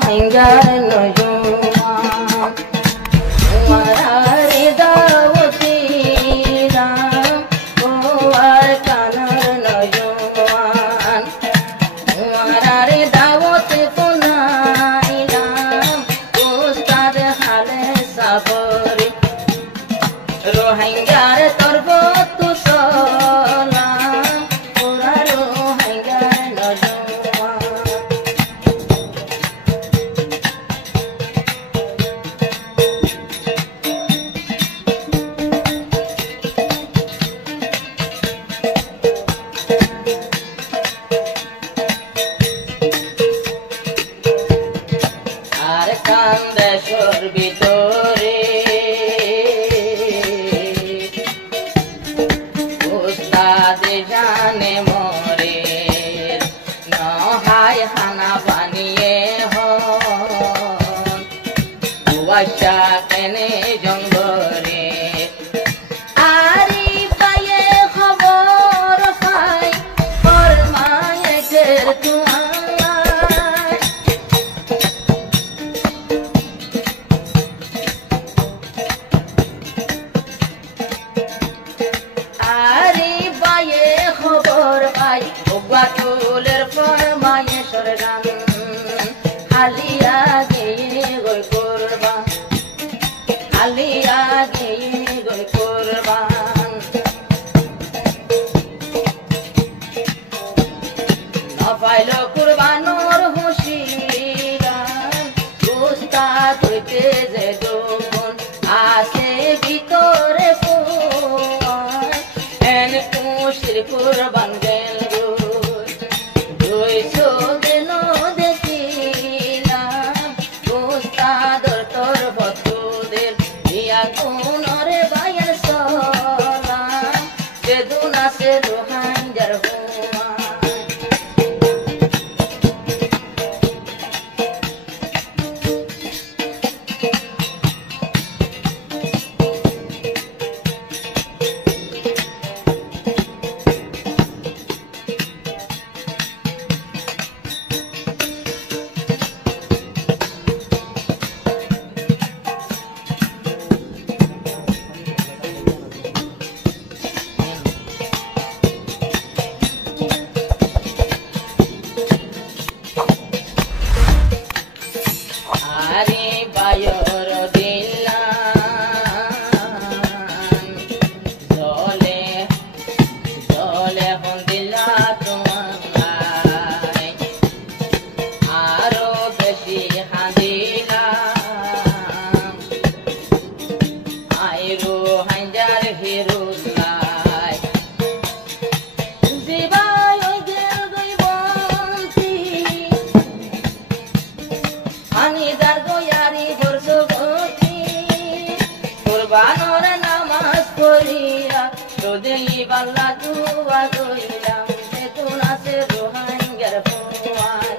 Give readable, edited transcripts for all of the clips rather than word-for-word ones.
Hingar no juan, marare dawati ram, oar kanar no juan, marare dawati punai ram, ustad hale sabori, rohingar torbo tu solam, pura rohingar no juan. দেশর ভিতরে উস্তাদ জানে মরে নহায় হানা বানিয়ে হন কুয়াশা কেনে জঙ্গরে আরি পায়ে খবর পাই ফরমায়ের তুয়া বাতুলের ফরমায়ে সরগান হালিয়া গিয়ে গই কুরবান হালিয়া গিয়ে গই কুরবান নফাইল কুরবানোর হুশিয়ান উস্তাদ হইতে যে দুগুণ আছে ভিতরে ফুয়ান এন কুশির কুরবান গেল কুরবানোর নামাজ পড়িয়া তোদেই বাল্লা দুয়া কইলাম বেতুন আছে রোহাঙ্গার ফুয়ান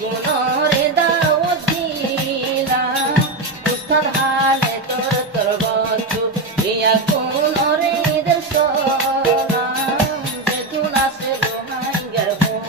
গুণরে দাওয়াত দিলাম উস্তাদ হালে তোর তোর বন্ধু ইয়া গুণরে দের সালাম বেতুন আছে রোহাঙ্গার ফুয়ান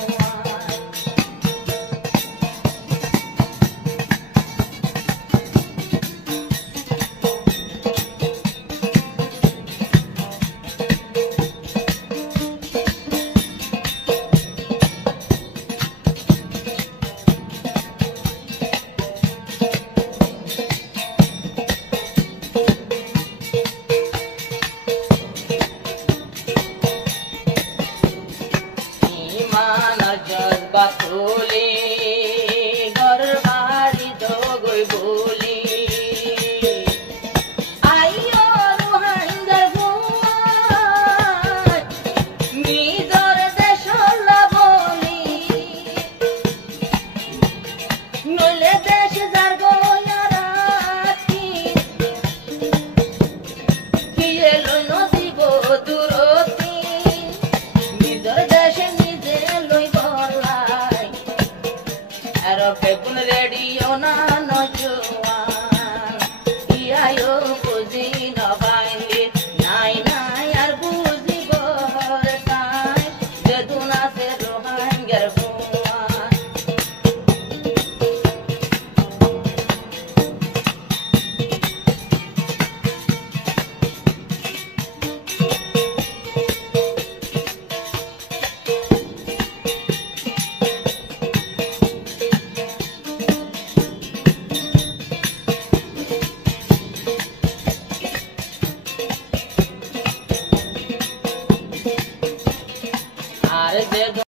বাতুলি ঘর বাড়ি তো গই বলি আইও রোহাঙ্গার ফুয়ান নিজর দেশর বলি নইলে দেশ যার গয়ারাতি কিয়ে লই নদীব দূরতি নিজর দেশে নিজে লই বেগুন রেডিও না নজওয়ান ইয়ায়ো কুজিনা